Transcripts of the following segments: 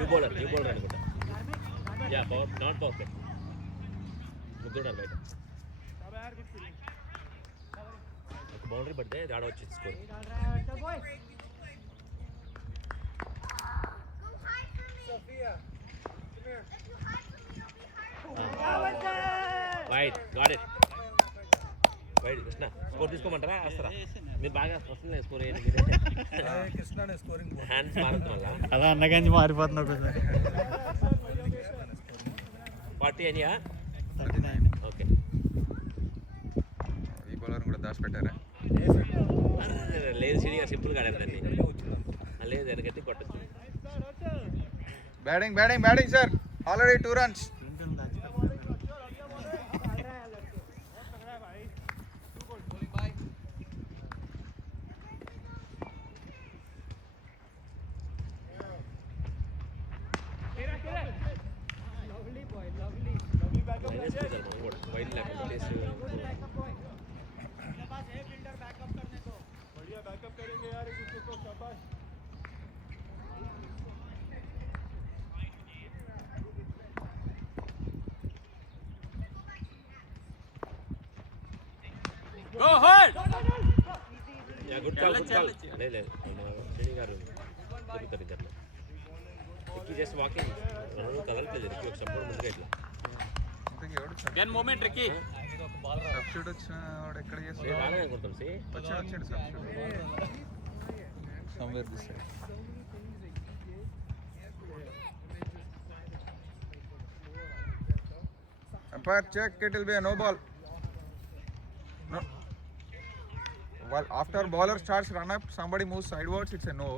New bowler అనుకుంటా. Yeah power not power play. ముగ్గురు బయట. ఒక బౌండరీ పడితే ఆడ వచ్చి score. Wait got it. Wait Krishna score తీసుకోమంటారా వస్తారా? మీరు బాగా వస్తుంది స్కోర్ చేయండి. హ్యాండ్స్ మారుతుంది వల్ల అలా అన్నగాంచి మారిపోతున్నా. 40 అనియా? ఓకే. ఈ బౌలర్ కూడా దాచిపెట్టారా? లేదు సిడిగా సింపుల్గా ఆడారు. లేదు వెనకట్టి కొట్టచ్చు. Batting sir. Already 2 runs. Go hold. Yeah, good call. లేదు శ్రీని గారు దొరుకుతారు ఇద్దరు. Ricky just walking. రెండు కదలట్లేదు రిక్కీ. ఒక సపోర్ట్ ముందుగా ఇట్లా. Again moment Ricky. సబ్స్టిట్యూట్ వచ్చిన వాడు ఎక్కడ చేస్తాడు? నేను రాలే అనుకుంటాం సి. వచ్చాడు substitute. Somewhere this side. Umpire check, it will be a no ball. No. Well, after bowler starts run up, somebody moves sidewards, it's a no.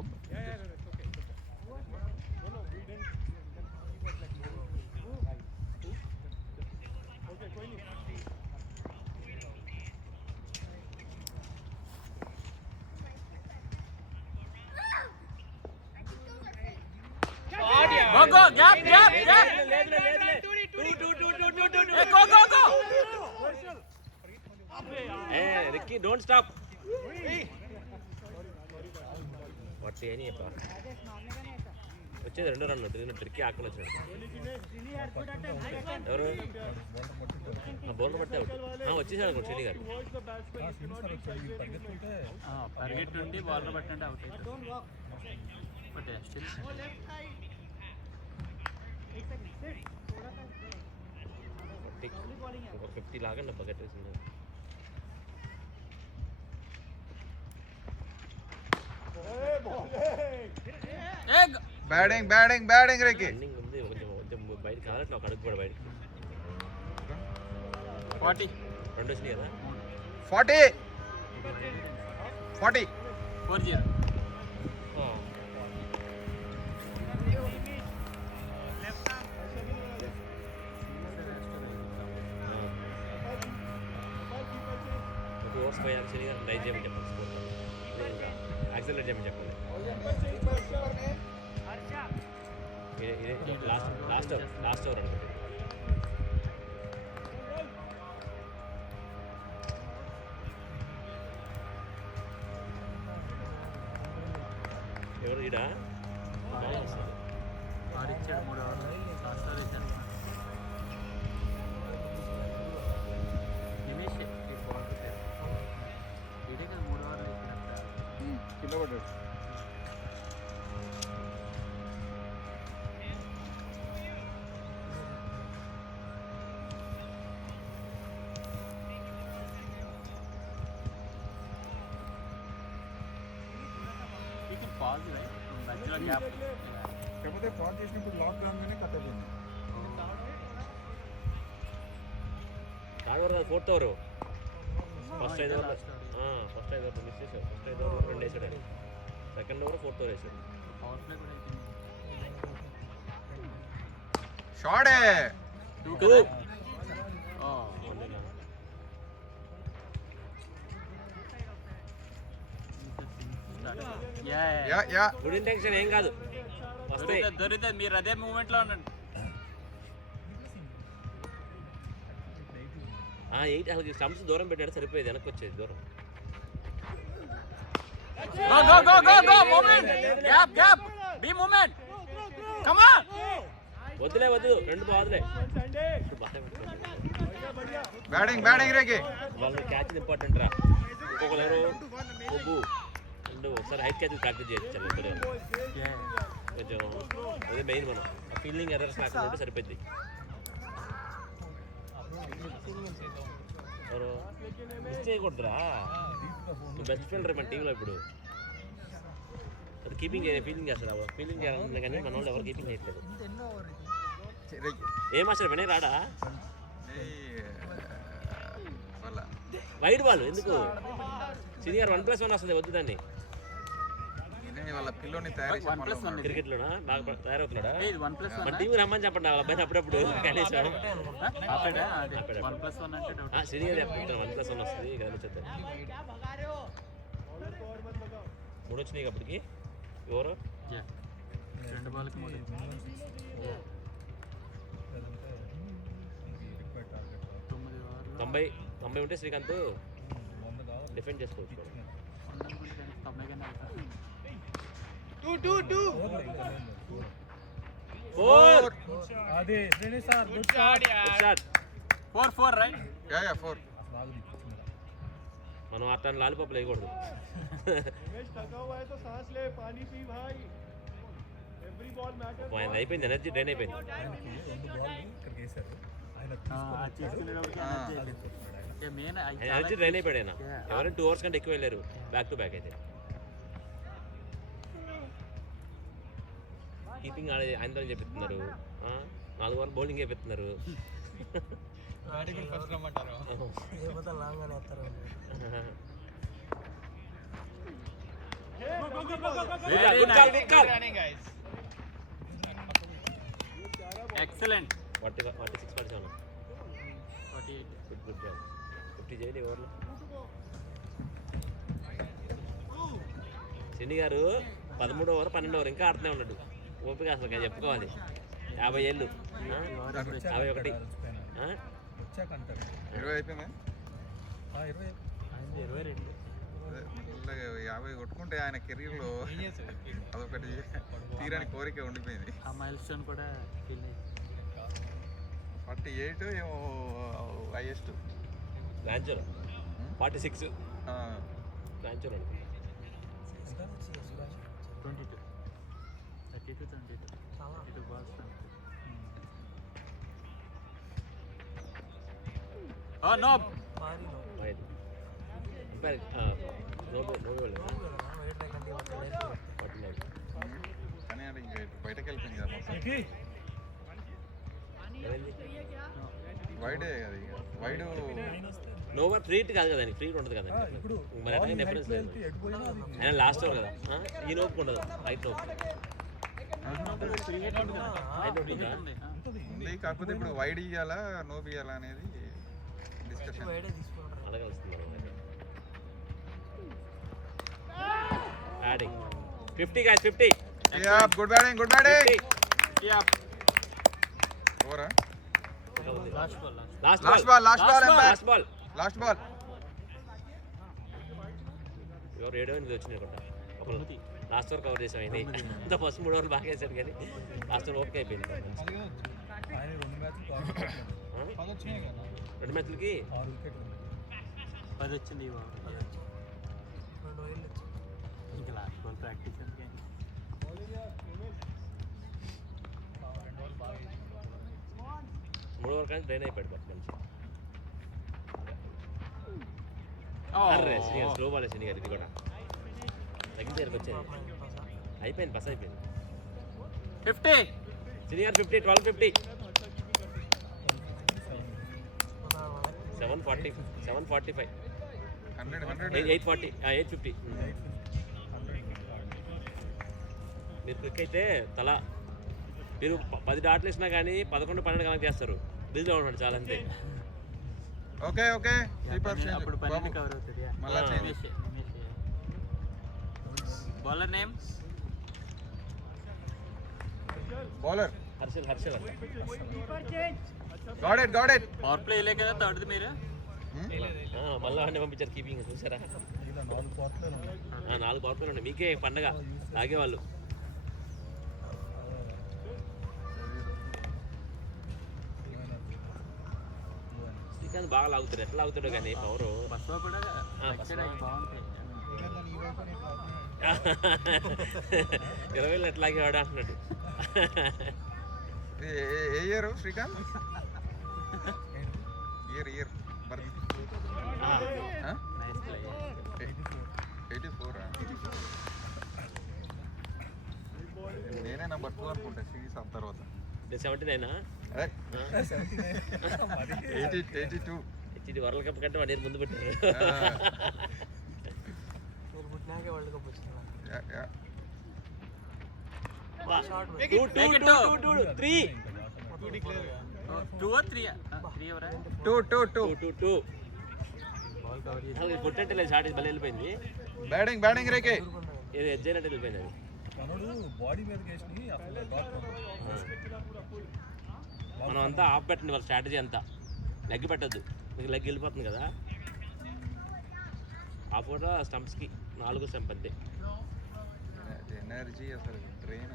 Go gap. Go. Hey Ricky, don't stop. 40 అని చెప్పా. వచ్చేది 2 రన్లు. Ricky ఆకులు వచ్చాడు. ఎవరు bowler పట్టే వచ్చేసాడు అనుకోండి శ్రీని గారు. పరిగెట్టుండి బౌలర్ పట్టండి అవుట్. ఒక 50 లాగండి బకెట్ వేసింది. బ్యాటింగ్ రేకి. రన్నింగ్ ఉంది. కొంచెం బయటకి కాదట్లా ఒక అడుగు కూడా బయటకి. 40 రెండు వచ్చినాయి కదా. 40 40. ఓవర్స్ పోయి యాక్చువల్గా రైట్ చేయమని చెప్పండి. స్కోర్ యాక్సిలరేట్ చేయమని చెప్పండి. ఇదే లాస్ట్ ఓవర్ అనుకోండి. ఎవరు ఈడ కింద పడ్డాడు. కాకపోతే పాస్ చేసినప్పుడు లాక్ కాగానే కట్ అయిపోయింది. ఫోర్త్ ఓవర్ ఫస్ట్ 5 ఓవర్లు మిస్ చేశారు. ఫస్ట్ 5 ఓవర్లు 2 వేసాడు. సెకండ్ ఓవర్ 4th ఓవర్ వేసాడు. షాటే 2. గుడ్ ఇంటెన్షన్ ఏం కాదు. దొరికితే మీరు అదే మూమెంట్ లో ఉండండి. 8 అసలు స్టంప్స్ దూరం పెట్టాడు సరిపోయేది. వెనక్కి వచ్చేది దూరం. Go moment. Gap. Be moment. Come on. వద్దులే వద్దు 2 బాదులే బ్యాటింగ్ రేకి. వాళ్ళు క్యాచ్ ఇంపార్టెంట్ రా. ఇంకొకరు ఎవరు ఒబ్బు అండ్ ఒకసారి హైట్ క్యాచ్ ప్రాక్టీస్ చేయొచ్చు కొంచెం అదే మెయిన్ మనం ఫీల్డింగ్ ఎర్రర్స్ లేకుండా ఉంటే సరిపోద్ది. ఎవరు మిస్ చేయకూడదురా, బెస్ట్ ఫీల్డర్ మన టీంలో ఇప్పుడు. అది కీపింగ్ ఫీల్డింగ్ చేస్తారు, ఫీల్డింగ్ చేయాలన్నా కానీ మన వాళ్ళు ఎవరు కీపింగ్ చేయట్లేదు. ఏం మాస్టర్ వినయ్ రాడా? వైడ్ బాల్ ఎందుకు సీనియర్ 1+1 వస్తుంది, వద్దు దాన్ని. క్రికెట్లోనా బాగా తయారవుతున్నాడా? మన టీం రమ్మని చెప్పండి వాళ్ళ అబ్బాయి అప్పుడప్పుడు కనీసం. సీనియర్ చెప్తాను 1+1 వస్తుంది కదా చూద్దాం. 3 వచ్చినాయి అప్పటికి. ఎవరు 90 ఉంటే శ్రీకాంత్ డిఫెండ్ చేసుకోవచ్చు. 4 అదే Srinivas sir good shot. 4 right. Yeah 4. మనం అట్లా లాలిపాపులు వేయకూడదు. ఆయన అయిపోయింది, ఎనర్జీ డ్రైన్ అయిపోయింది. ఎనర్జీ డ్రైన్ అయిపోయాడు ఆయన. ఎవరైనా 2 అవర్స్ కంటే ఎక్కువ వెళ్ళారు బ్యాక్ టు బ్యాక్. అయితే కీపింగ్ ఆయన చెప్పిస్తున్నారు, 4 ఓవర్లు బౌలింగ్ అయిపోతున్నారు. ఎక్సలెంట్. 46 47 good job. 50 చేయండి ఓవర్లో. శని గారు 13 ఓవర్ 12 ఓవర్ ఇంకా ఆడుతూనే ఉన్నాడు. ఓపిక అసలు చెప్పుకోవాలి. 50 ఏళ్ళు 51. 20 అయిపోయింది. 50 కొట్టుకుంటే ఆయన కెరీర్లో అదొకటి తీరని కోరిక ఉండిపోయింది. ఆ మైల్ స్టోన్ కూడా 48 ఏమో highest. Launcher 46 launcher 22 balls. Oh no. Wide no ball 49. కానీ అది బయటకు వెళ్ళిపోయింది కదా మొత్తం. వైడే కదా ఇక. వైడ్ నో ఓవర్ ఫ్రీ కాదు కదా, ఫ్రీ ఉంటుంది కదా మరి. అట్లా డిఫరెన్స్ లేదు. ఆయన లాస్ట్ ఓవర్ కదా, ఈ నోపు ఉండదు. హైట్ నోపు ఉంది. కాకపోతే ఇప్పుడు వైడ్ ఇవ్వాలా నో ఇవ్వాలా అనేది డిస్కషన్. అడగలుస్తున్నారు. Batting 50 guys 50. Good batting 50. ఓవరా. Last ball. ఎవరు 7 వచ్చినాయి అనుకుంటా. లాస్ట్ ఓవర్ కవర్ చేసాం. అయింది అంత ఫస్ట్ 3 ఓవర్లు బాగా వేసాడు కానీ లాస్ట్ ఓవర్ ఓకే అయిపోయింది. 2 మ్యాచ్లకి 10 వచ్చింది. ఇంకా లాస్ట్ బాల్ ప్రాక్టీస్ అంటే 3 ఓవర్ కానీ డ్రైన్ అయిపోయాడు బట్ మంచి. అర్రే స్లో బాల్ శని గారు. ఇది కూడా తగ్గిన దగ్గరికి వచ్చేది. అయిపోయింది, బస్ అయిపోయింది. 50 సీనియర్ 50 1250 745 840 850. మీరు క్లిక్ అయితే తలా మీరు 10 డాట్లు ఇచ్చినా కానీ 11 12 కనెక్ట్ చేస్తారు. బిజీలో ఉన్నాడు చాలా అంతే. ఓకే అప్పుడు 12 కవర్ అవుతుంది. మళ్ళా change. Bowler name bowler Harshal got it. Power play లే కదా థర్డ్ మీరు. మళ్ళీ వాడిని పంపించారు కీపింగ్ చూసారా. 4 పవర్ ప్లేలు ఉన్నాయి. మీకే పండగ తాగేవాళ్ళు. శ్రీకాంత్ బాగా లాగుతాడు, ఎట్లా లాగుతాడు కానీ పవరు. బస్సులో కూడా బస్సులో. బాగుంటాయి. 20 ఎట్లా లాగేవాడు అంటున్నాడు. ఏ ఇయర్ శ్రీకాంత్? ఇయర్ నైస్ ప్లే. 84. నేనే నెంబర్ 2 అనుకుంటా సిరీస్ ఆఫ్ తర్వాత. 79 82. ఇది వరల్డ్ కప్ కంటే 1 year ముందు పెట్టారు. కొట్టంటే షార్ట్ బలి వెళ్ళిపోయింది. బ్యాటింగ్ రేకే ఇది ఎజ్జైనట్టు వెళ్ళిపోయింది అది. తమ్ముడు బాడీ మీద కేసి అసలు మనం అంతా ఆఫ్ పెట్టండి వాళ్ళ స్ట్రాటజీ అంతా. లెగ్ పెట్టద్దు, మీకు లెగ్ వెళ్ళిపోతుంది కదా. ఆఫ్ కూడా స్టంప్స్కి 4 స్టంప్ అంతే. ఎనర్జీ అసలు ట్రైన్.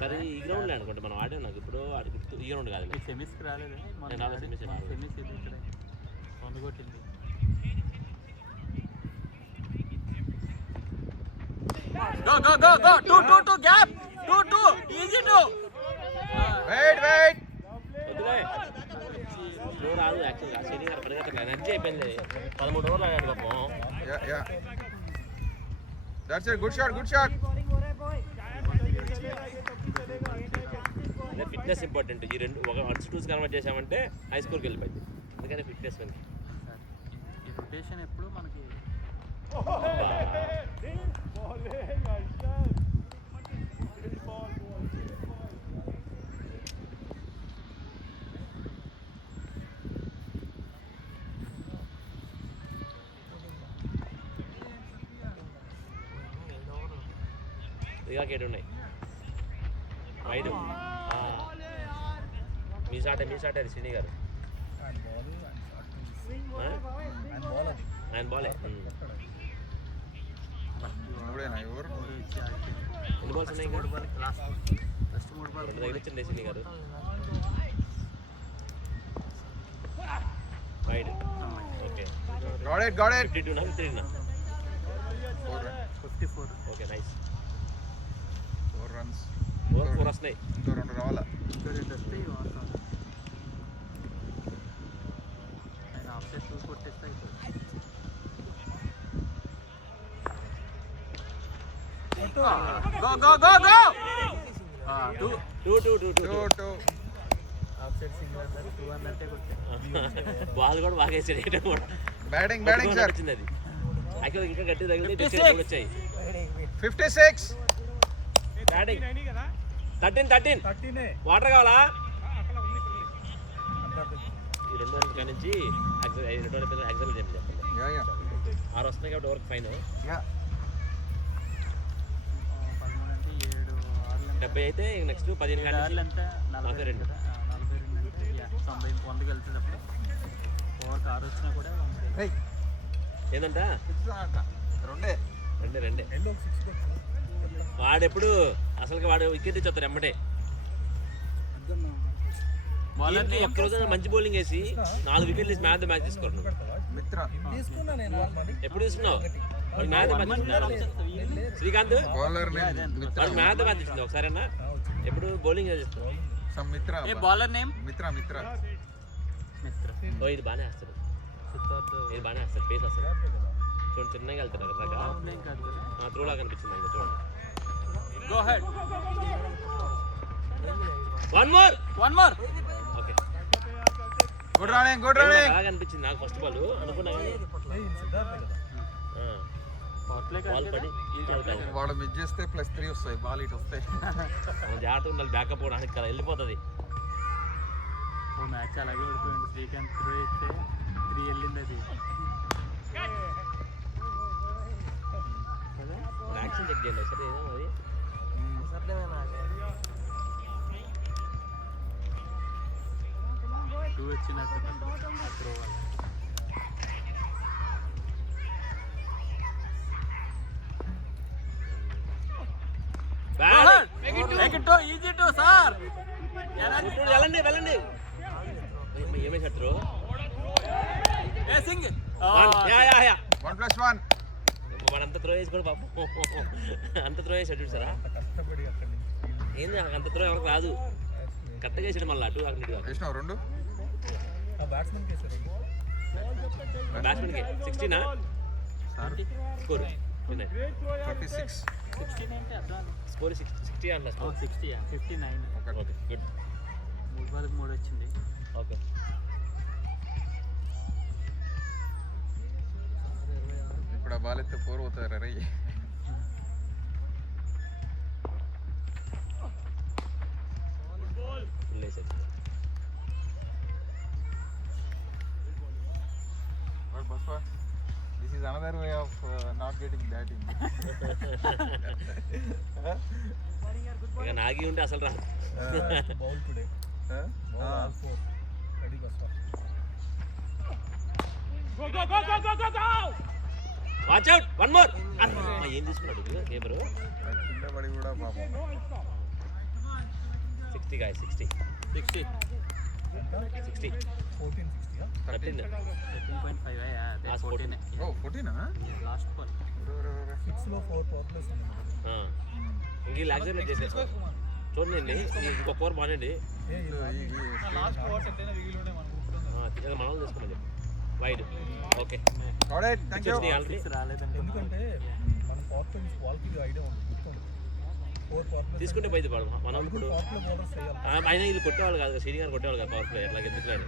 సరే ఈ గ్రౌండ్లో అనుకుంటే మనం ఆడే, నాకు ఇప్పుడు ఆడికి ఈ గ్రౌండ్ కాదు. సెమీస్కి రాలేదు. నేను ఆడే సెమీస్ రాలేదు. సెమీస్ ఇది ఇక్కడ వంద కొట్టింది. Go. 2 gap. 2 easy 2. వెయిట్ వద్దులే స్లో రాదు. యాక్చువల్గా శని గారు పరిగెత్తారు, ఎనర్జీ అయిపోయింది. 13 ఓవర్లు ఆడాడు పాపం. Yeah that's it. Good shot. అంటే ఫిట్నెస్ ఇంపార్టెంట్. ఈ రెండు ఒక 1-2 కన్వర్ట్ చేసామంటే హై స్కోర్కి వెళ్ళిపోయింది. అందుకని ఫిట్నెస్ మనకి. ఈ రొటేషన్ ఎప్పుడు మనకి ఇదిగా కేటు ఉన్నాయి. వైడ్ మీ షాటే అది శ్రీని గారు. ఆయన బాలే. మూడేనా ఎవరు? ఎన్ని బాల్స్ ఉన్నాయి? 3 బాల్ ఫస్ట్ 3 బాల్ తగిలించండి శ్రీని గారు. వైడ్. ఓకే. Got it. 52 నా 53 నా? 54. Okay nice. 4 runs. 4 వస్తున్నాయి. ఇంకో 2 రావాలా? ఇంకా 2 వస్తే ఆయన ఆఫ్సైడ్ 2 కొట్టేస్తే అయిపోతుంది. Go. 2 ఆఫ్సైడ్ సింగిల్ అన్నారు 2 అన్నట్టే కొట్టారు. బాల్ కూడా బాగా వేసాడు. కూడా బ్యాటింగ్ సార్. వచ్చింది అది. యాక్చువల్గా ఇంకా గట్టి తగిలితే 56 వచ్చాయి. 56. బ్యాటింగ్ 13 వాటర్ కావాలా? ఈ 2 ఓవర్ల కాడ నుంచి ఎగ్జామ్ చెప్పండి. యా 6 వస్తున్నాయి కాబట్టి ఓవర్కి ఫైన్. 13 అంటే 7 ఆర్లు 70 అయితే నెక్స్ట్ 15 కాడ ఆర్లు నుంచి అంటే 42 కదా. 42 అంటే 90 100 కలిసేటప్పుడు ఓవర్కి 6 వచ్చినా కూడా 100. ఏంటంట రెండే. వాడెప్పుడు అసలు వాడు వికెట్ ఇచ్చేస్తారు ఎమ్మటే. బౌలర్ నేమ్ ఒక్క రోజు మంచి బౌలింగ్ వేసి 4 వికెట్లు తీసి మ్యాచ్ తీసుకోరు. మిత్ర. తీసుకున్నా నేను ఆల్రెడీ. ఎప్పుడు తీసుకున్నావు? వాడు మ్యాచ్ శ్రీకాంత్ బౌలర్ నేమ్ మిత్ర. వాడు మ్యాచ్ ఇచ్చింది ఒకసారి అన్న. ఎప్పుడు బౌలింగ్ చేస్తావు? సమ్ మిత్ర. ఏ బౌలర్ నేమ్ మిత్ర. మిత్ర. ఓ ఇది బాగానే వేస్తాడు. ఇది బాగానే వేస్తాడు. పేస్ వస్తాడు. చూడండి చిన్నగా వెళ్తాడు అక్కడ ఏం కాదు. త్రోలా కనిపించింది ఆయన. చూడండి. Go head. One more okay. Good running. బాగా అనిపించింది నాకు ఫస్ట్ బాల్ అనుకున్నా కానీ పవర్ ప్లే బాల్ పడి వాడు మిస్ చేస్తే +3 వస్తాయి. బాల్ ఇటు వస్తాయి. జాగ్రత్త ఉండాలి. బ్యాకప్ పోవడానికి కదా వెళ్ళిపోతుంది. ఓ మ్యాచ్ అలాగే ఓడిపోయింది. శ్రీకాంత్ త్రో ఇస్తే 3 వెళ్ళింది అది. వ్యాక్సిన్ చెక్ చేయండి సరే. ఏదో అది 2 వచ్చినట్టు త్రో వల్ల. Bad Make it 2 easy 2 sir. వెళ్ళండి ఏమేసాడు ఏ సింగ్ యా 1+1. వాడంతా త్రో వేసి కూడా పాపం అంత త్రో వేసాడు చూసారా కష్టపడి అక్కడి నుంచి ఏంది నాకు అంత త్రో ఎవరికి రాదు కరెక్ట్గా వేసాడు మళ్ళీ అటు అటు వేసినావు 2. ఆ బ్యాట్స్మెన్ కేసారు బ్యాట్స్మెన్కి 16 స్కోర్ 36. 16 అంటే అర్థం స్కోర్ 60 అన్న స్కోర్ 60 59 ఓకే గుడ్ 3 వచ్చింది. ఓకే ఇప్పుడు ఆ బాల్ ఎత్తే 4 పోతారు రై. ఫుల్ వేసాడు But Baswa, this is another way of not getting batting. ఇక నాగి ఉంటే అసలు రాదు bowl today bowl all 4 ready Baswa watch out one more ఏం తీసుకున్నాడు కేబరు కింద పడి కూడా పాపం 60 గాయ 60 60 60 14 60 13 13.5 Last 14 ఓ 14 లాస్ట్ బాల్ 6 లో 4 పవర్ ప్లేస్ ఉంది ఇంక ఈ లాక్సెట్ చేసేది చూడండి ఇంకొక ఓవర్ బాగుండండి లాస్ట్ ఓవర్స్ ఎంతైనా వీగిలోనే మనం మనం తీసుకోమని చెప్పి వైడ్ ఓకే ఆల్రైట్ థాంక్యూ. రాలేదంటే ఎందుకంటే మన పవర్ ప్లేస్ వాళ్ళకి ఐడియా ఉంది గుర్తుంది 4 పవర్ ప్లేస్ తీసుకుంటే పోయింది మనం ఇప్పుడు పవర్ ప్లే బౌలర్స్ చేయాలి ఆయన వీళ్ళు కొట్టేవాళ్ళు కాదు శ్రీని గారు కొట్టేవాళ్ళు కాదు పవర్ ప్లే అట్లా ఎందుకు లేదు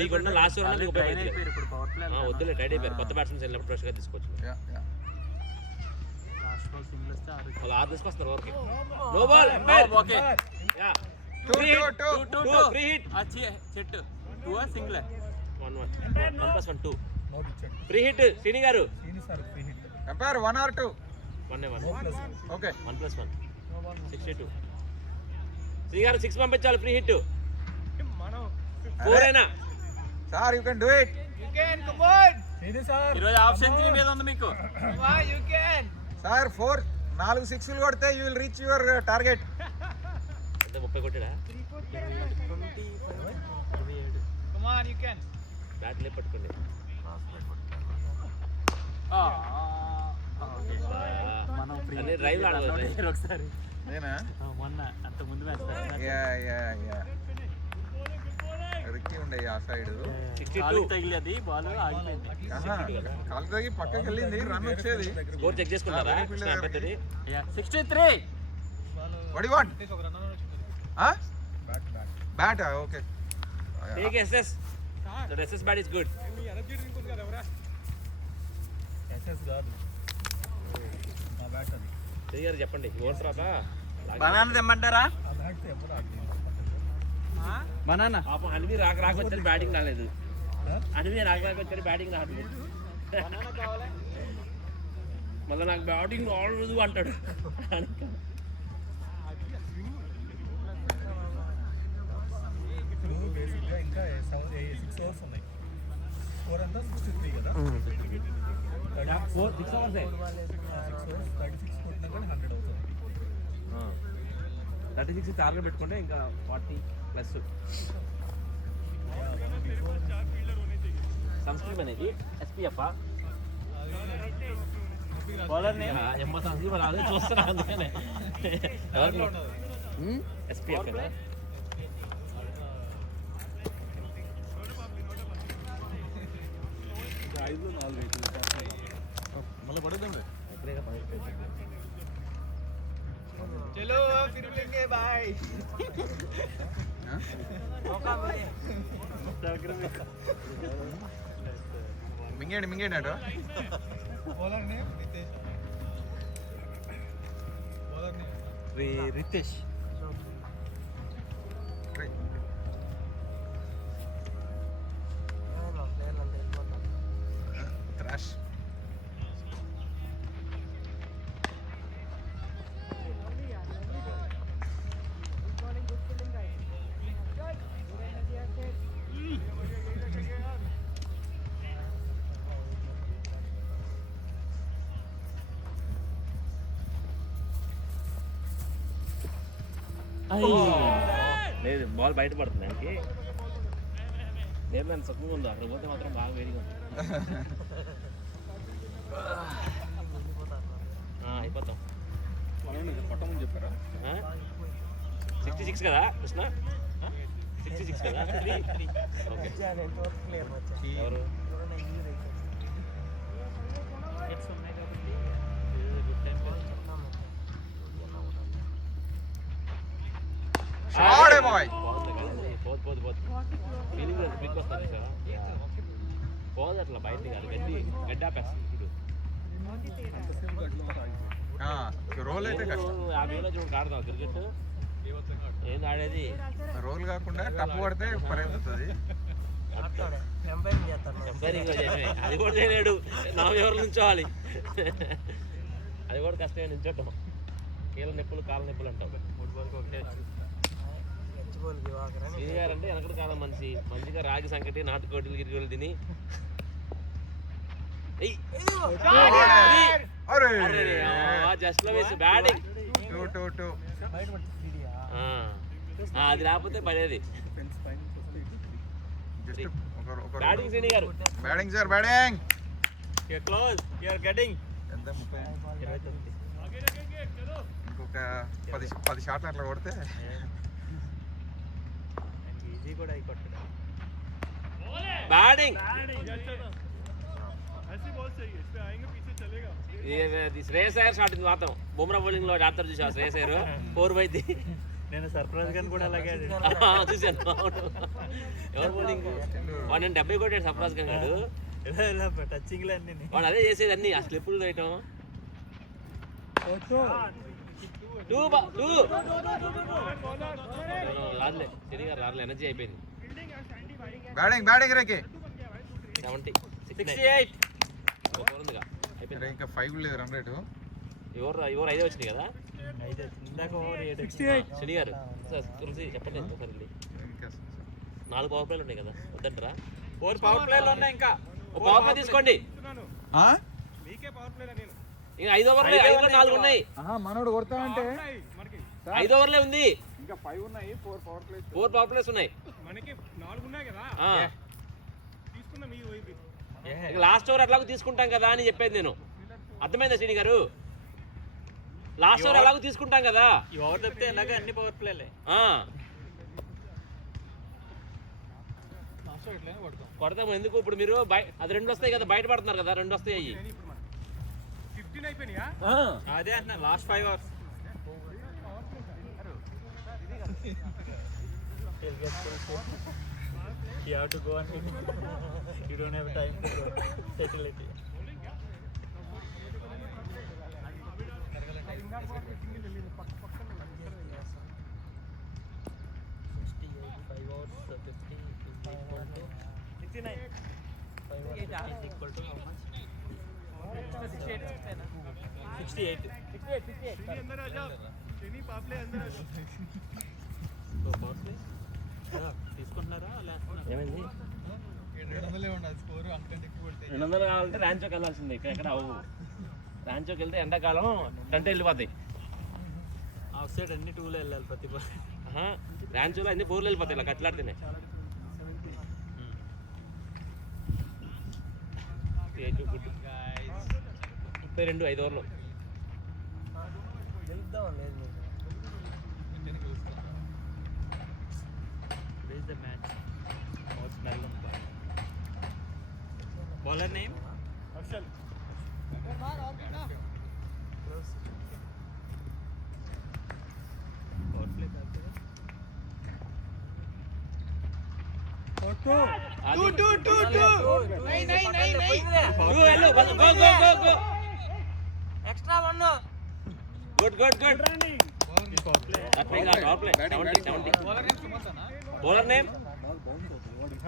మీకున్న లాస్ట్ ఓవర్ మీకు ఉపయోగపడుతుంది ఇప్పుడు పవర్ ప్లే వద్దులే టైట్ అయిపోయారు కొత్త బ్యాట్స్మెన్స్ వెళ్ళినప్పుడు ఫ్రెష్గా తీసుకోవచ్చు yeah yeah last ball single వస్తే వాళ్ళు 6 తీసుకొస్తారు ఓవర్కి no ball umpire okay yeah 2 free hit చెట్టు 2 సింగిల్ 1 1+1 2 నోట్ ఇచ్చాడు ఫ్రీ హిట్ శ్రీని గారు Seeni sir free hit umpire 1 or 2. 1 no plus okay 1+1 62 Sri గారు 6 పంపించాలి ఫ్రీ హిట్ 4 అయినా sir you can do it. Seeni sir ఈరోజు హాఫ్ సెంచరీ మీద ఉంది మీకు. సార్ 4 6లు కొడితే you will reach your target. అంటే 30 కొట్టాడా 27 బ్యాట్లే పట్టుకోండి మనం అన్ని డ్రైవ్లు ఆడవాలి ఒకసారి నేనా మొన్న అంత ముందు మ్యాచ్ యా యా యా రిక్కి ఉండే ఆ సైడ్ 62 తగిలి అది బాల్ ఆగిపోయింది. కాలు తగి పక్కకి వెళ్ళింది రన్ వచ్చేది. స్కోర్ చెక్ చేసుకుంటారా Krishna Ambedkar 63 what you want ఒక run bat bat okay take SS that SS bat is good SS కాదు నా బ్యాట్ అది శ్రీ గారు చెప్పండి ఓవర్ తర్వాత బనానా తెమ్మంటారా? ఆ బ్యాట్ ఎప్పుడు ఆడలేదు బనానా పాపం అన్వి రాక వచ్చారు బ్యాటింగ్ రాలేదు అన్వి రాక వచ్చారు బ్యాటింగ్ రాలేదు మళ్ళీ నాకు బ్యాటింగ్ రాలేదు అంటాడు ఇప్పుడు బేసిక్గా ఇంకా 6 అవర్స్ ఉన్నాయి స్కోర్ అంతా 63 కదా 6 అవర్స్ 36 కొట్టినా కానీ 100 అవుతుంది 36 టార్గెట్ పెట్టుకుంటే ఇంకా 40 ప్లస్ సన్స్క్రీన్ అనేది ఎస్పీఎఫ్ బౌలర్ నేమ్ ఎమ్మ సన్స్క్రీన్ రాదు చూస్తున్నా అందుకనే ఎస్పీఎఫ్ కదా మళ్ళీ పడేద్దాం చలో ఫిర్ మిలేంగే బాయ్. మింగేయండి అటు బౌలర్ నేమ్ రితేష్ త్రాష్ లేదు బాల్ బయట పడుతుంది దానికి నేను నన్ను సుఖంగా ఉందో అక్కడ పోతే మాత్రం బాగా వేడిగా ఉంది. అయిపోతాం. కొట్టమని చెప్పారా? 66 కదా కృష్ణ, 66 కదా. ఓకే ఎవరు టికెట్స్ ఉన్నాయి కాబట్టి గుడ్ టైం. షాడే బాయ్. పోదు ఫీలింగ్ బిగ్ వస్తుంది సార్. పోదు అట్లా బయట కాదు, గడ్డి ఆపేస్తుంది ఇప్పుడు. రోల్ అయితే కష్టం. ఆ వేలో చూడు ఆడతాం క్రికెట్, ఏంది ఆడేది? రోల్ కాకుండా టప్ పడితే పరిగెత్తుతుంది. ఎంపైరింగ్ అది కూడా చేయలేడు. 4 ఓవర్లు నుంచోవాలి, అది కూడా కష్టమే నుంచోటం. కీళ్ళ నొప్పులు కాళ్ళ నొప్పులు అంటాం. ఫుట్బాల్కి ఒకటే శ్రీని గారు అంటే వెనకటి కాలం మనిషి, మంచిగా రాగి సంకటి నాటుకోటీలు గిరికోలు తిని జస్ట్ లో వేసి బ్యాటింగ్ అది రాకపోతే పడేది. బ్యాటింగ్ శ్రీని గారు, batting sir batting. Close you are getting ఎంత 30 ఇంకొక 10 షాట్లు అట్లా కొడితే ఈజీ కూడా అయిపోతుంది. బ్యాటింగ్ శ్రేయస్ అయ్యర్ షాట్ మాత్రం బుమ్రా బౌలింగ్ లో ఆడతారు చూసా. శ్రేయస్ అయ్యర్ 4 బైది. నేను సర్ప్రైజ్ గాని కూడా అలాగే చూసాను. ఎవరు బౌలింగ్ 170 కొట్టాడు సర్ప్రైజ్ గా కాదు. టచింగ్ అన్ని వాడు అదే చేసేది అన్ని ఆ స్లిప్పులు వేయటం. 2 రాదులే శని గారు రాదులే, ఎనర్జీ అయిపోయింది. బ్యాటింగ్ రేకి 70 68 ఉందిగా అయిపోయింది. ఇంకా 5 లేదు రన్ రేటు. ఎవరు 5 వచ్చినాయి కదా. శని గారు తులసి చెప్పండి ఒకసారి. 4 పవర్ ప్లేలు ఉన్నాయి కదా, వద్దంటారా? 4 పవర్ ప్లేలు ఉన్నాయి. ఇంకా పవర్ ప్లే తీసుకోండి. ఇంకా 5 ఓవర్లే, 5లో 4 ఉన్నాయి. మనోడు కొడతా అంటే 5 ఓవర్లే ఉంది. ఇంకా 5 ఉన్నాయి. 4 పవర్ ప్లేస్. 4 పవర్ ప్లేస్ ఉన్నాయి. మనకి 4 ఉన్నాయి కదా, తీసుకున్నాం. ఈ వైపు ఇక లాస్ట్ ఓవర్ ఎట్లాగో తీసుకుంటాం కదా అని చెప్పేది నేను. అర్థమైందా శ్రీని గారు? లాస్ట్ ఓవర్ ఎలాగో తీసుకుంటాం కదా. ఈ ఓవర్ తప్పితే ఇలాగ అన్ని పవర్ ప్లేలే. కొడతాము ఎందుకు ఇప్పుడు మీరు అది 2 వస్తాయి కదా, బయట పడుతున్నారు కదా, 2 వస్తాయి అయ్యి. 15 అయిపోయినాయా? అదే అంటున్నా, last 5 hours. You have to go and you don't have time to go. Settle it. తీసుకుంటున్నారా? ఏమైంది? 200 కావాలంటే ర్యాంచోకి వెళ్ళాల్సిందే. ఇక్కడ అవు ర్యాంచోకి వెళ్తే ఎండాకాలం టంటే వెళ్ళిపోతాయి. అవుట్ సైడ్ అన్ని 2లో వెళ్ళాలి ప్రతి ర్యాంచోలో అన్ని 4లో వెళ్ళిపోతాయి ఇలా కట్లాడితేనే. 32 5 ఓవర్లు. the match. What's Melon? Bowler name? Arshal. Extra one. Good. Bowler name?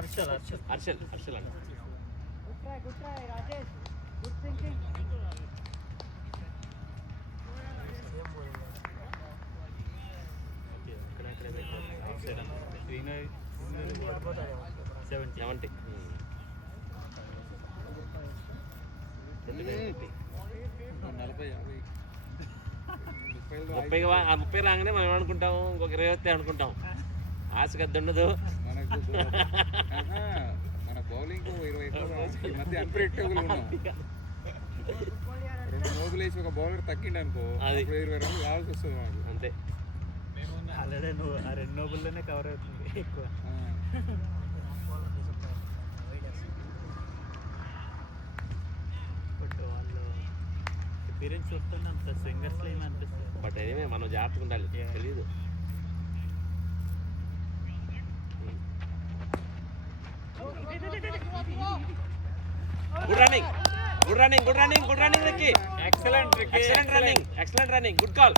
Arshal. Good try, Rajesh. Good thinking. Seventy. 30 రాగానే మనం అనుకుంటాం ఇంకొక 20 అనుకుంటాం. ఆశ గద్ద ఉండదు. మన బౌలింగ్ 20 ఎక్కువ ఈ మధ్య అన్ప్రెడిక్టబుల్ ఉన్నాం. 2 రోజులు వేసి ఒక బౌలర్ తగ్గిండు అనుకో, అది. అప్పుడు 20 రన్లు కావాల్సి వస్తుంది మాకు. అంతే. ఆల్రెడీ నువ్వు ఆ 2 నోబుల్లోనే కవర్ అవుతుంది ఎక్కువ. బట్ వాళ్ళు ఎక్స్పీరియన్స్ చూస్తుంటే అంత స్వింగర్స్లో ఏమి అనిపిస్తుంది. బట్ ఎనివే మనం జాగ్రత్తగా ఉండాలి. Yeah. తెలీదు. Good running, good running, good running, good running Ricky. Excellent excellent running, excellent running, good call.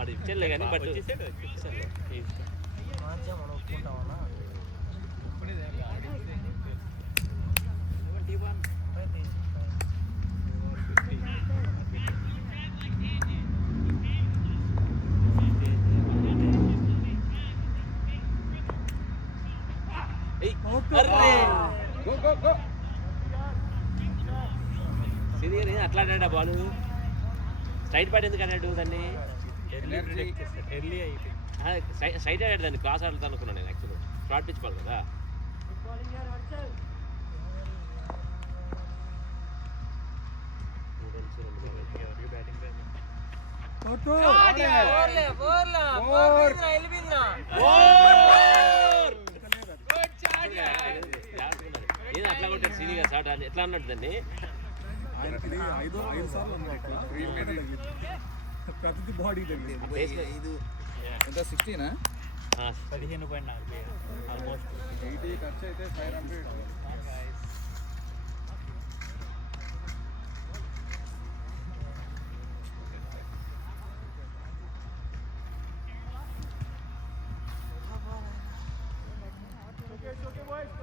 ఆడు ఇచ్చేలే కానీ బట్ మనం ఒప్పుకుంటామన్నా గో గో గో. సీనియర్ అట్లా ఆడాడు ఆ బాల్. స్ట్రైట్ బ్యాట్ ఎందుకు ఆడాడు దాన్ని? ఎర్లీ అయిపోయింది. స్ట్రైట్ ఆడాడు దాన్ని, క్రాస్ ఆడుతా అనుకున్నాను నేను యాక్చువల్లీ. షార్ట్ పిచ్ బాల్ కదా. ఏది అట్లా కొట్టారు సీనియర్ షార్ట్ అని ఎట్లా అన్నట్టు దాన్ని? ఆయనకి 5 సార్లు అన్నమాట. ప్రతి బాడీ తగ్గింది. ఎంత 16? 15.4 ఆల్మోస్ట్. 80 ఖర్చు అయితే 500.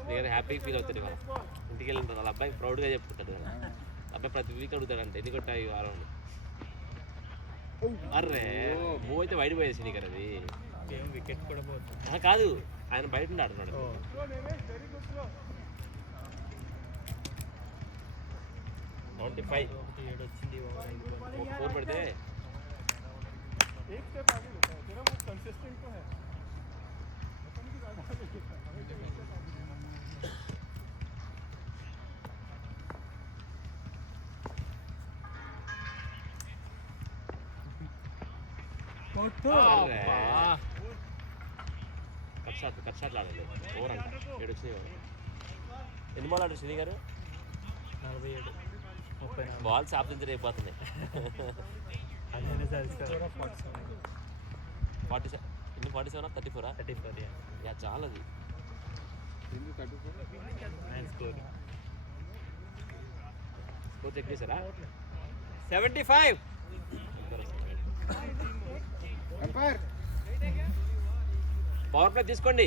నేను హ్యాపీ ఫీల్ అవుతాడు ఇవాళ. ఇంటికి వెళ్ళిన వాళ్ళ అబ్బాయి ప్రౌడ్గా చెప్పుకుంటాడు కదా. అబ్బాయి ప్రతి వీక్ అడుగుతాడంటే ఎన్ని కొట్టాయి ఈ వారం. అర్రే మూవ్ అయితే బయట పోయేది సీనియర్ అది. ఏం వికెట్ కూడా పోతుంది. కాదు, ఆయన బయట ఉండి ఆడుతున్నాడు. 95 7 వచ్చింది. 4 పడితే కట్ షాట్లు ఆడాలి. ఓవర్ అంట 7 వచ్చినాయి. ఎన్ని బాల్ ఆడారు శ్రీ గారు? 47, 34. బాల్స్ ఆఫ్ సెంచరీ అయిపోతున్నాయి. అదే సార్ 47 ఎన్ని 47 34 34. యా చాలా అది. Nine score. స్కోర్ చెక్ చేశారా? 75. ఎంపైర్ పవర్ ప్లే తీసుకోండి.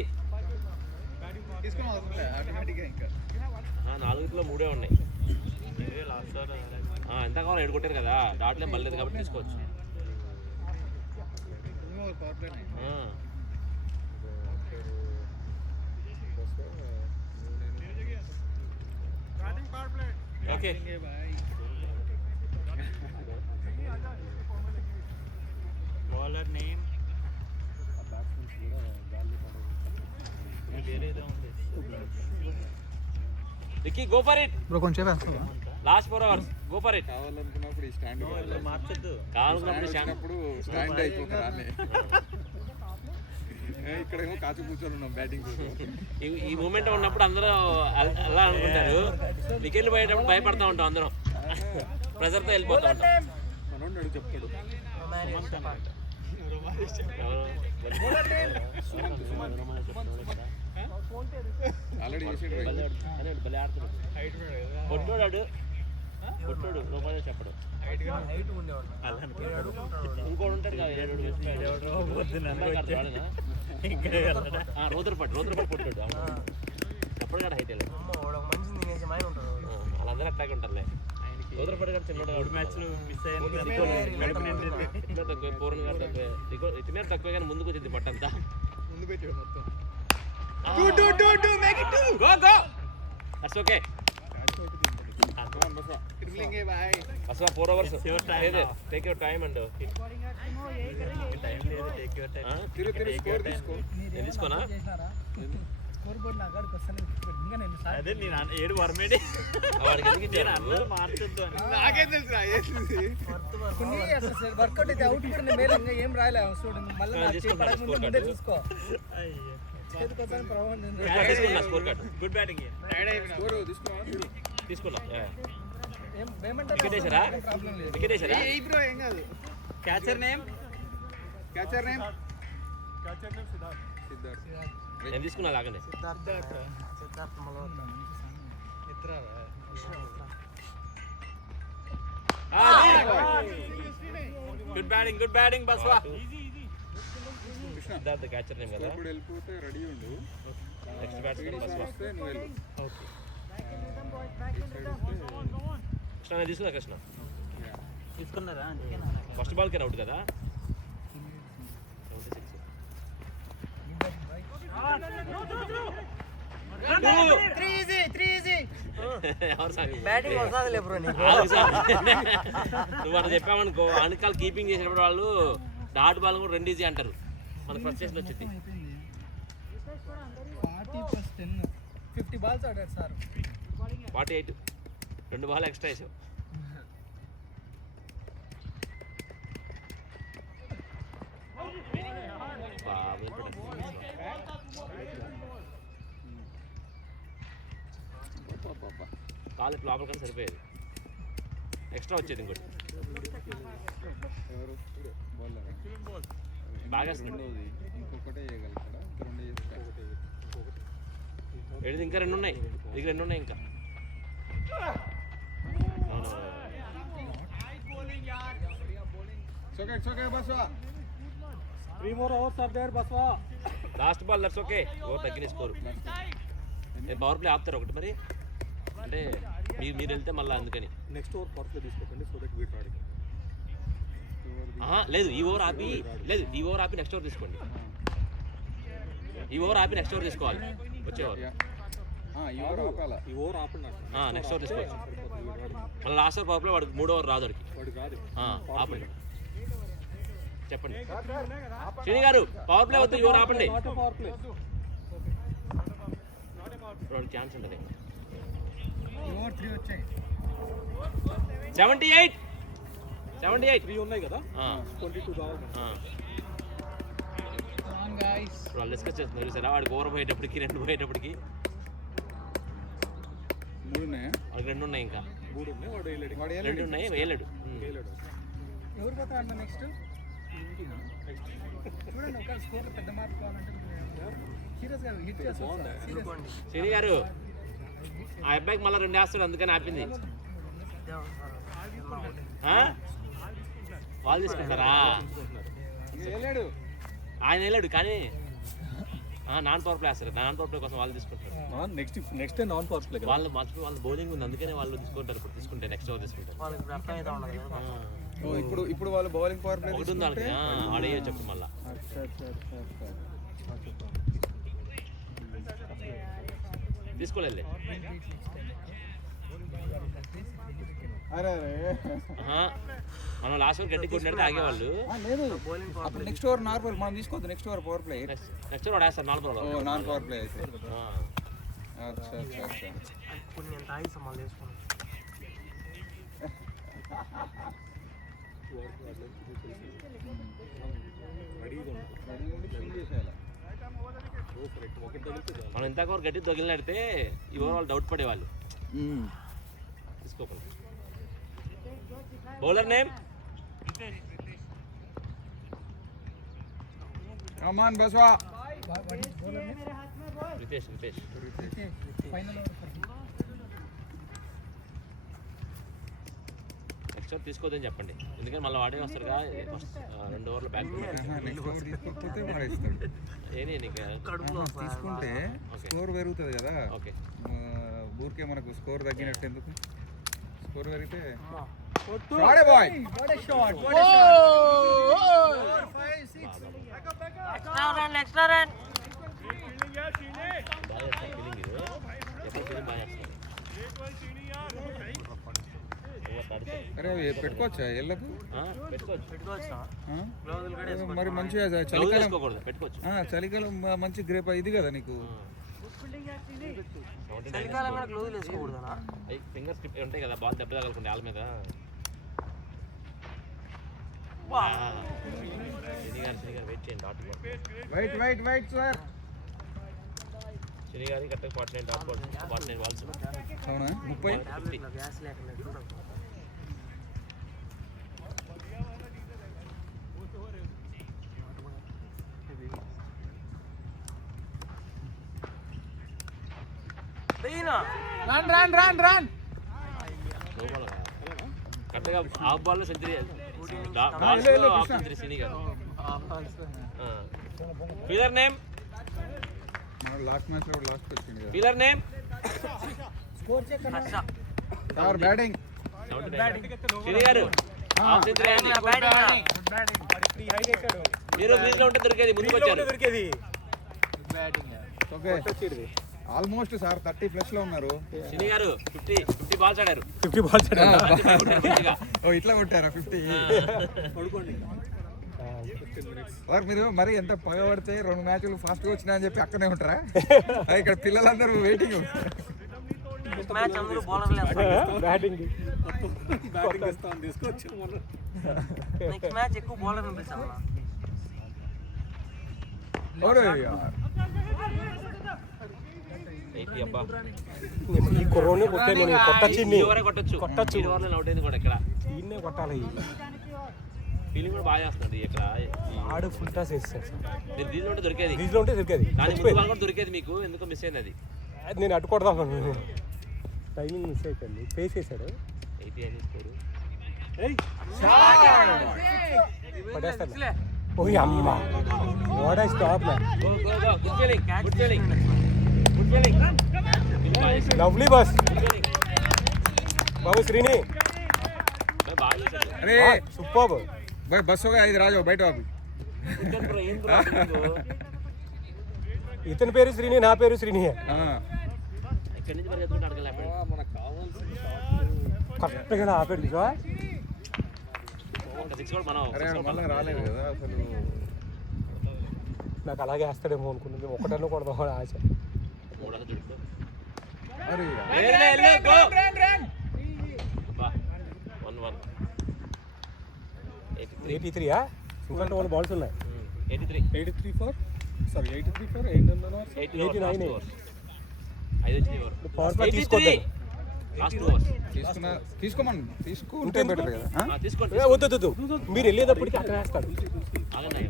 తీసుకుని అవసరం ఆటోమేటిక్గా ఇంకా 4 3 ఉన్నాయి. ఇవే లాస్ట్ సార్. ఎంత కావాలి? 7 కొట్టారు కదా, డాట్లో మళ్ళీ కాబట్టి తీసుకోవచ్చు. Power play okay. Bowler name వేరేదో ఉంది. Ricky go for it. Bro కొంచెం last 4 hours go for it. కావాలనుకున్నప్పుడు ఈ స్టాండ్ మార్చొద్దు. కావాలనుకున్నప్పుడు స్టాండ్ అయిపోతారు అన్నీ. ఇక్కడేమో కాచు కూర్చొని ఉన్నాం బ్యాటింగ్ కోసం. ఈ మూమెంట్ ఉన్నప్పుడు అందరూ అలా అనుకుంటారు. వికెట్లు పోయేటప్పుడు భయపడతా ఉంటాం అందరం. ప్రెజర్తో వెళ్ళిపోతా ఉంటాం. మనోడు చెప్తాడు ఆల్రెడీ చేసాడు. భలే ఆడుతున్నాడు. కొట్టోడాడు కొట్టోడు రూపాయలు చెప్పడు. ఇంకోటి ఉంటాడు కదా రోదరపాటు కొట్టాడు. చెప్పడు కాదు హైట్ వెళ్ళాడు. వాళ్ళందరూ అట్టాగే ఉంటారులే. రోదరపాటు గారు చిన్నోడు మ్యాచ్లు మిస్ అయ్యాను. తక్కువ పూర్ణ గారు తక్కువే. ఇతనే తక్కువ కానీ ముందుకు వచ్చింది పట్టంతా. ముందు పెట్టాడు మొత్తం. Go, go! That's okay. అసలు 4 hours take your time and recording है सुनो यही करेंगे టైం లేదు, టేక్ యువర్ టైం. నేను తీసుకోనా స్కోర్ బోర్డ్ నా కాడికి వస్తానే ఇంకా నేను అదే నేను ఏడు వర్మేడి వాడికి ఎందుకు ఇచ్చారు మార్చొద్దు అని. కొన్ని అసలు వర్కౌట్ అయితే అవుట్ కూడా మేలు ఇంకా ఏం రాయలే చూడు మళ్ళీ నేను నాకు తీసుకుంటాను పడక ముందే score ముందే card. చూసుకో అయ్యో. చేతికొస్తాను ప్రభావం తీసుకున్నా స్కోర్ కార్డు గుడ్ బ్యాటింగ్. తీసుకున్నా ఏమంటారు వికెట్ వేసారా ప్రాబ్లం లేదు వికెట్ వేసారా క్యాచర్ నేమ్ నేను తీసుకున్నా లాగానే good batting Baswa. Siddharth catcher name కదా ఇప్పుడు వెళ్ళిపోతే రెడీ ఉండు నెక్స్ట్ బ్యాట్స్మెన్ బస్వా వస్తే నువ్వు వెళ్ళు కృష్ణ నేను తీసుకున్నా కృష్ణ తీసుకున్నారా? ఫస్ట్ బాల్ కి అవుట్ కదా 76 ఎవరు సార్ बैटिंग వస్తాదిలే బ్రో నీకు నువ్వు అట్లా చెప్పావనుకో అనుకాలు కీపింగ్ చేసినప్పుడు వాళ్ళు డాట్ బాల్ కూడా 2 ఈజీ అంటారు మనకు ఫ్రస్ట్రేషన్ వచ్చింది 40+10 50 బాల్స్ ఆడారు సార్ 48 2 బాల్ ఎక్స్ట్రా వేసావు కాలు ఇట్లా లోపల కానీ సరిపోయేది ఎక్స్ట్రా వచ్చేది ఇంకోటి ఎవరు బౌలర్ బాగా వేస్తున్నాడు ఇంకొకటే చేయగలుగుతాడా రెండు చేస్తాడు ఏది ఇంకా 2 ఉన్నాయి నీకు 2 ఉన్నాయి ఇంకా okay Baswa 3 more overs are there Baswa last ball that's okay over తగ్గిన స్కోర్ పవర్ ప్లే ఆపుతారు ఒకటి మరి అంటే మీరు వెళ్తే మళ్ళీ అందుకని నెక్స్ట్ ఓవర్ పవర్ ప్లే తీసుకోకండి సో దట్ వీట్ రాడు లేదు ఈ ఓవర్ ఆపి నెక్స్ట్ ఓవర్ తీసుకోండి ఈ ఓవర్ ఆపి నెక్స్ట్ ఓవర్ తీసుకోవాలి వచ్చే ఓవర్ ఈ ఓవర్ ఆపాలా ఈ ఓవర్ ఆపండి నెక్స్ట్ ఓవర్ తీసుకోవచ్చు మళ్ళీ లాస్ట్ ఓవర్ పవర్ ప్లే వాడికి 3 ఓవర్ రాదు వాడికి వాడికి రాదు ఆపండి చెప్పండి శ్రీని గారు పవర్ ప్లే వద్దు ఈ ఓవర్ ఆపండి పవర్ ప్లే వాడికి ఛాన్స్ ఉంటుంది ఓవర్ 3 వచ్చాయి 78 3 ఉన్నాయి కదా 22 కావాలి గైస్ వాళ్ళు డిస్కస్ చేస్తున్నారు సరే వాడికి ఓవర్ పోయేటప్పటికి 2 పోయేటప్పటికి 3 ఉన్నాయా వాడికి 2 ఉన్నాయి ఇంకా 3 ఉన్నాయి వాడు వేయలేడు వాడు 2 ఉన్నాయి వేయలేడు ఎవరు పోతారు నెక్స్ట్ చూడండి ఒక స్కోర్ పెద్ద మార్క్ కావాలంటే సీరియస్ గా హిట్ చేస్తాను శ్రీని గారు ఆ అబ్బాయికి మళ్ళీ 2 వేస్తాడు అందుకని ఆపింది వాళ్ళు తీసుకుంటారా వెళ్ళాడు ఆయన వెళ్ళాడు కానీ నాన్ పవర్ ప్లే వేస్తారు నాన్ పవర్ ప్లే కోసం వాళ్ళు తీసుకుంటారు నెక్స్ట్ నాన్ పవర్ ప్లే వాళ్ళు మర్చిపోయి వాళ్ళు బౌలింగ్ ఉంది అందుకనే వాళ్ళు తీసుకుంటారు ఇప్పుడు తీసుకుంటే నెక్స్ట్ ఓవర్ తీసుకుంటారు వాళ్ళకి అర్థమైతే ఉండదు కదా ఇప్పుడు వాళ్ళు బౌలింగ్ పవర్ ప్లే ఒకటి ఉంది వాళ్ళకి ఆడేయచ్చు చెప్పు మళ్ళీ తీసుకోలేదు అరే మనం లాస్ట్ ఓవర్ గట్టి కొట్టినట్టు ఆగేవాళ్ళు లేదు అప్పుడు నెక్స్ట్ ఓవర్ నార్మల్ మనం తీసుకోవద్దు next over power play next over వేస్తారు 4 ఓ బాల్ నాన్ పవర్ ప్లే అయితే అచ్చా కొన్ని నేను తాగి సమాలు చేసుకున్నాను మనం ఇంత ఓవర్ గట్టి తగిలినడితే ఈ ఓవర్ వాళ్ళు డౌట్ పడేవాళ్ళు తీసుకోకుండా bowler name come on Baswa Ritesh final next over తీసుకోవద్దని చెప్పండి ఎందుకంటే మళ్ళీ వాడే వస్తారుగా 2 ఓవర్లు బ్యాక్ నెక్స్ట్ ఓవర్ తీసుకోకపోతే మారేస్తాడు ఏని నీకు తీసుకుంటే స్కోర్ పెరుగుతుంది కదా ఓకే ఊరికే మనకు స్కోర్ తగ్గినట్టు ఎందుకు స్కోర్ పెరిగితే బాయ్ నెక్స్ట్ రన్ బాగా చేస్తారు ఫీలింగ్ ఇది ఎప్పుడు ఫీలింగ్ బాగా చేస్తారు అట్లా ఆడితే. అరే అవి పెట్టుకోవచ్చా ఎళ్ళకు పెట్టుకోవచ్చు. పెట్టుకోవచ్చు ఆ? గ్లౌజులు కూడా వేసుకోవచ్చు. మరి మంచిగా గ్లౌజ్ చలికాలం వేసుకోకూడదు, పెట్టుకోవచ్చు. చలికాలం మంచి గ్రేప్ ఇది కదా నీకు. చలికాలం కూడా గ్లౌజులు వేసుకోకూడదనా? ఫింగర్ స్ట్రిప్ ఉంటాయి కదా, బాల్ దెబ్బ తగలకుండా వాళ్ళ మీద. శని గారు వెయిట్ చేయండి. Dot ball wait sir. Shani గారి కరెక్ట్గా 49 డాట్ బాల్, 49 బాల్స్. అవునా 30. టాబ్లెట్లో గ్యాస్ లేకుండా చూడకు. దేనా రన్. కరెక్ట్గా హాఫ్ బాల్లో సెంచరీ, వెళ్ళు, హాఫ్ కృష్ణ. సెంచరీ శని గారు. ఫీలర్ నేమ్, లాస్ట్ మ్యాచ్ లో లాస్ట్ వచ్చింది కదా fielder name. Harsha. Sir batting. Shani గారు హాఫ్ సెంచరీ అయింది. మీరు లీడ్ లో ఉంటే దొరికేది, ముందుకు వచ్చారు. ఓకే ఆల్మోస్ట్ సార్ 30+ లో ఉన్నారు. శని గారు 50 బాల్స్ ఆడారు. 50 బాల్స్ మంచిగా. ఓ ఇట్లా కొట్టారా 50? సార్ మీరు మరి ఎంత పగబడితే 2 మ్యాచ్లు ఫాస్ట్గా వచ్చినాయని చెప్పి అక్కడే ఉంటారా? ఇక్కడ పిల్లలందరూ వెయిటింగ్. మ్యాచ్ అందరూ బౌలర్లు వేస్తారు. బ్యాటింగ్ నెక్స్ట్ మ్యాచ్ ఎక్కువ బౌలర్ అనిపిస్తాను. అబ్బా ఈ కొరోనా కొట్టే నేను కొట్టచ్చింది కొట్టచ్చు. ఈ ఓవర్లో అవుట్ అయింది కూడా ఇక్కడ. ఈయన్నే కొట్టాలి. ఫీలింగ్ కూడా బాగా చేస్తున్నాడు ఇక్కడ. ఆడు ఫుల్ టాస్ వేస్తాడు. మీరు దీనిలో ఉంటే దొరికేది, దీంట్లో ఉంటే దొరికేది. కానీ ముందు బాల్ కూడా దొరికేది మీకు. ఎందుకో మిస్ అయింది అది. అది నేను అడ్డుకొడదాం టైమింగ్ మిస్ అయిపోయింది. పేస్ వేసాడు. 80 అని స్కోరు. పడేస్తాను. ఓయ్ అమ్మ what I stop man. Good feeling, good feeling, good feeling. Lovely బస్ బాబు శ్రీని బాగా చేశాడు. అరే సూపర్. भाई बस हो गया इधर आ जाओ बैठो अभी. ఏం బ్రో ఫీలింగ్? ఇతని పేరు శ్రీని, నా పేరు శ్రీని. ఇక్కడి నుంచి పరిగెత్తుకుంటూ అడగలే. కరెక్ట్గా ఆపాడు. సిక్స్ కూడా మనం అరే మళ్ళీ రాలేదు కదా అసలు. నాకు అలాగే వేస్తాడేమో అనుకున్నాను. ఒకటన్నా కొడదాం ఆశ. 3 అన్న చుడుకో. అరే 1-1. 83 ఇంకా 1 బాల్స్ ఉన్నాయి. 83. 83 ఫర్ 89 5 వచ్చినాయి ఓవర్. పవర్ ప్లే తీసుకోవద్దు. లాస్ట్ 2 ఓవర్స్ తీసుకోమని తీసుకుంటే బెటర్ కదా. తీసుకోండి. వద్దు మీరు వెళ్ళేటప్పటికి అక్కడ వేస్తాడు. ఆగండి.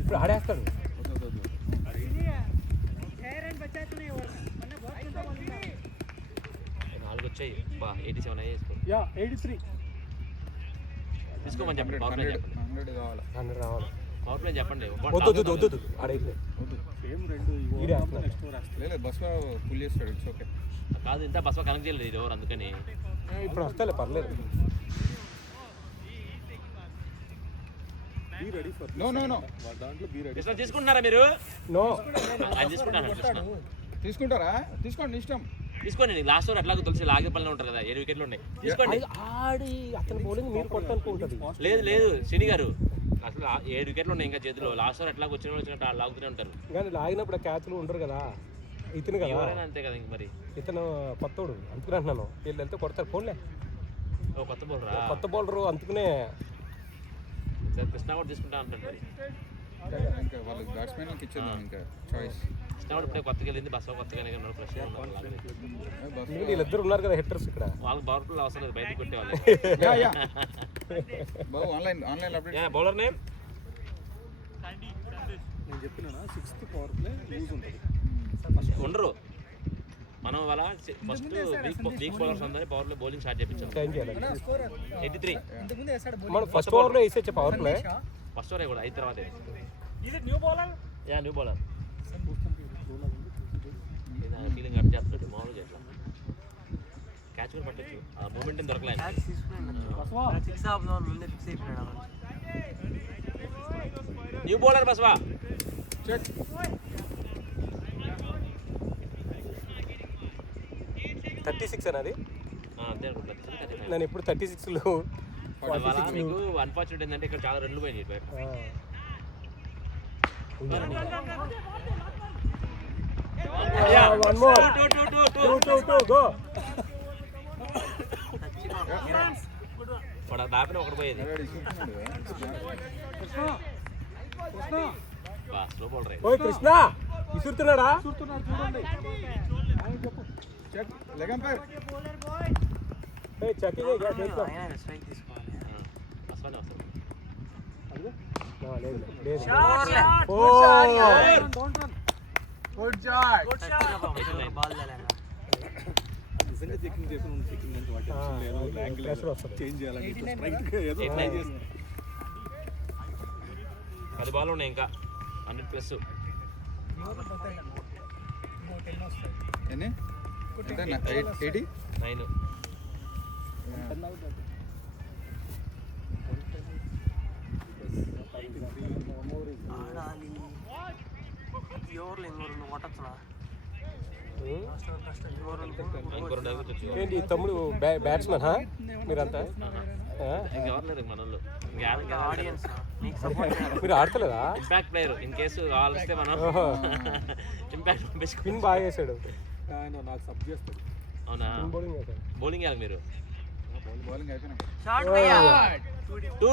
ఇప్పుడు ఆడేస్తాడు. 4 వచ్చాయి. 87 అయ్యాయి. 83 తీసుకోమని చెప్పండి. పవర్ ప్లే చెప్పండి. 100 కావాలి. 100 రావాలి. పవర్ ప్లే చెప్పండి. వద్దు ఆడైతే లేదు బస్ పుల్ చేస్తాడు. It's okay. కాదు, ఇంత బస్ కనెక్ట్ చేయలేదు ఈ ఓవర్, అందుకని. ఇప్పుడు వస్తాలే పర్లేదు. నో కృష్ణ తీసుకుంటున్నారా మీరు? నో ఆయన తీసుకుంటాను. కృష్ణ తీసుకుంటారా? తీసుకోండి ఇష్టం. తీసుకోండి. నీకు లాస్ట్ ఓవర్ ఎట్లాగో తెలిసి లాగేపల్లి ఉంటారు కదా, 7 వికెట్లు ఉన్నాయి. తీసుకోండి. ఆడి అతని బౌలింగ్ మీరు కొట్టడానికి ఉంటుంది. లేదు శని గారు, అసలు 7 వికెట్లు ఉన్నాయి ఇంకా చేతిలో. లాస్ట్ ఓవర్ ఎట్లాగో వచ్చినట్టు లాగుతూనే ఉంటారు. కానీ లాగినప్పుడు క్యాచ్లు ఉండరు కదా. ఇతను కదా, ఎవరైనా అంతే కదా. ఇంక మరి ఇతను కొత్తోడు అందుకునే అంటున్నాను. వీళ్ళు వెళ్తే కొడతారు. ఫోన్లే ఓ కొత్త బౌలరా? కొత్త బౌలరు అందుకునే. సరే కృష్ణ కూడా తీసుకుంటా అంటాడు మరి. ఇంకా వాళ్ళకి బ్యాట్స్మెన్కి ఇచ్చేద్దాం ఇంకా చాయిస్. కృష్ణ కూడా ఇప్పుడే కొత్తగా వెళ్ళింది. బస్ కొత్తగానే ఉన్నారు. ఫ్రెష్ వీళ్ళిద్దరు ఉన్నారు కదా హిట్టర్స్ ఇక్కడ. వాళ్ళకి పవర్ ప్లే అవసరం లేదు, బయటకు కొట్టేవాళ్ళు. బాబు ఆన్లైన్ అప్డేట్. బౌలర్ నేమ్ నేను చెప్పినా 6th పవర్ ప్లే లూజ్ ఉంటుంది. ఉండరు. మనం వాళ్ళ ఫస్ట్ వీక్ బౌలర్స్ అందరినీ పవర్ ప్లే బౌలింగ్ స్టార్ట్ చేయించాం. 83. మనం ఫస్ట్ ఓవర్లో వేసేచ్చే పవర్ ప్లే. ఫస్ట్ ఓవర్ కూడా అయిన తర్వాత న్యూ బౌలర్ ఫీలింగ్ అప్ చేస్తాడు. మామూలుగా చేస్తాం. క్యాచ్ కూడా పట్టచ్చు. ఆ మూమెంట్ దొరకలే. New bowler Baswa. 36 అది. అంతే అనుకుంటున్నాను. నేను ఇప్పుడు 36లో మీకు అన్ఫార్చునేట్ ఏంటంటే ఇక్కడ చాలా రన్లు పోయినాయి ఇటు వైపు. వన్ మోర్ గో వాడు దాపిన ఒకటి పోయేది. బా స్లో బౌలర్ రైట్. ఓయ్ కృష్ణ విసురుతున్నాడా? Check leg umpire. ఏయ్ చక్కిదే గ్యాస్ వేసుకో. ఆయన స్ట్రైక్ తీసుకోవాలి. అసలు లేదు లేదు షాట్ ఓ గుడ్ షాట్. బాల్ లేలేనా నిజంగా చెకింగ్ చేసి చెకింగ్ అంటే వాటి ఏదో యాంగిల్ ప్రెషర్ వస్తుంది. చేంజ్ చేయాలని ఇట్లా స్ట్రైట్ ఏదో ట్రై చేసి 10 బాల్ ఉన్నాయి ఇంకా 100+. ఎన్ని ఎంత 80 9. ఆడాలి ఎవరు ఇంకోరు కొట్టచ్చునా ఇంకో 2 అవి వచ్చి ఏంటి ఈ తమ్ముడు బ్యాట్స్మెన్ మీరంతా ఇంకెవరు లేరు మన వాళ్ళు. ఆడియన్స్ నీకు సపోర్ట్ చేయాలి. మీరు ఆడతలేదా? ఇంపాక్ట్ ప్లేయర్ ఇన్ కేసు కావాల్స్తే మనం ఓహో. ఇంపాక్ట్ పంపించుకో. స్పిన్ బాగా వేసాడు. ఆయన నాకు సబ్ చేస్తాడు. అవునా స్పిన్ బౌలింగ్ వేసాడు. బౌలింగ్ వేయాలి మీరు. బౌలింగ్ అయిపోయినా. షాట్ భయ్యా 2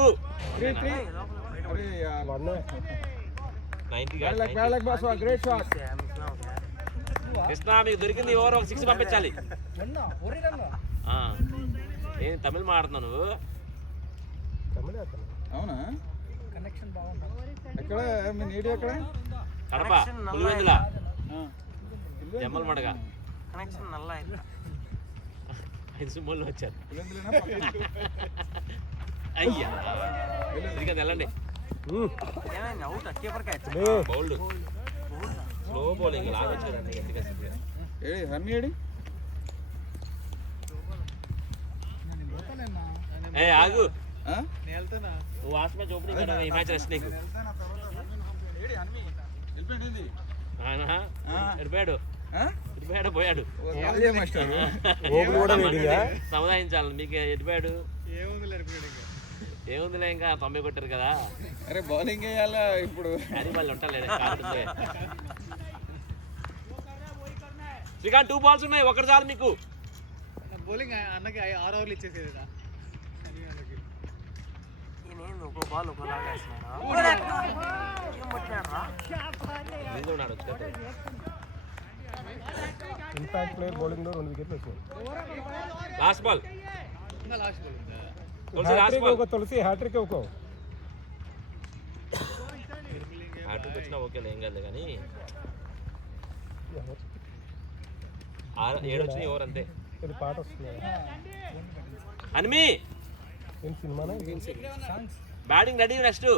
అరే one 90 bad luck boss great shot. Krishna మీకు దొరికింది ఓవర్ ఒక 6 పంపించాలి. నేను తమిళ్ మాట్లాడుతున్నావు నువ్వు. తమిళ అతను. అవునా ఎక్కడ మీ నీటి ఎక్కడ? కడప పులివెందుల జమ్మల మడగ కనెక్షన్ నల్ల 5 సుమ్మల్లో వచ్చారు. పులివెందులేనా పక్కన? అయ్యా ఇదిగా వెళ్ళండి. ఏమైంది అవుట్ కీపర్ క్యాచ్ లే. బౌల్డ్ స్లో బౌలింగ్ లాగొచ్చారండి ఎందుకంటే ఏడి హర్ని ఏడి? ఏ ఆగు ఆ? నువ్వు లాస్ట్ మ్యాచ్ ఓపెనింగ్ కదా ఈ మ్యాచ్ రెస్ట్ నీకు. ఏడి హర్ని వెళ్ళిపోయింది ఇది. ఎడిపోయాడు ఎడిపోయాడు పోయాడు. వాళ్ళే మాస్టర్. ఓపెన్ కూడా వేడిగా. సముదాయించాలి మీకు. ఎడిపోయాడు ఏముందిలే ఇంకా 90 కొట్టారు కదా. అరే బౌలింగ్ వేయాలా ఇప్పుడు? కానీ వాళ్ళు ఉంటారు శ్రీకాంత్ 2 బాల్స్ ఉన్నాయి ఒకటి చాలు మీకు. బౌలింగ్ అన్నకి 6 ఓవర్లు ఇచ్చేసేది. ఈయనేంది ఒక్కో బాల్ ఒక్కోలాగా వేస్తున్నాడా? ఏం పట్టినాడ్రా? దీంతో ఉన్నాడు వచ్చి. ఇంపాక్ట్ ప్లేయర్ బౌలింగ్ లో 2 వికెట్లు వచ్చాయి. లాస్ట్ బాల్ హ్యాట్రిక్ ఒక తులసి హ్యాట్రిక్ ఒక అటుకు వచ్చినా ఓకేలే ఏం కాదు కానీ 7 వచ్చినాయి ఓవర్ అంతే. ఇది పాట వస్తుంది. అనిమి ఏం సినిమానా? Batting ready next.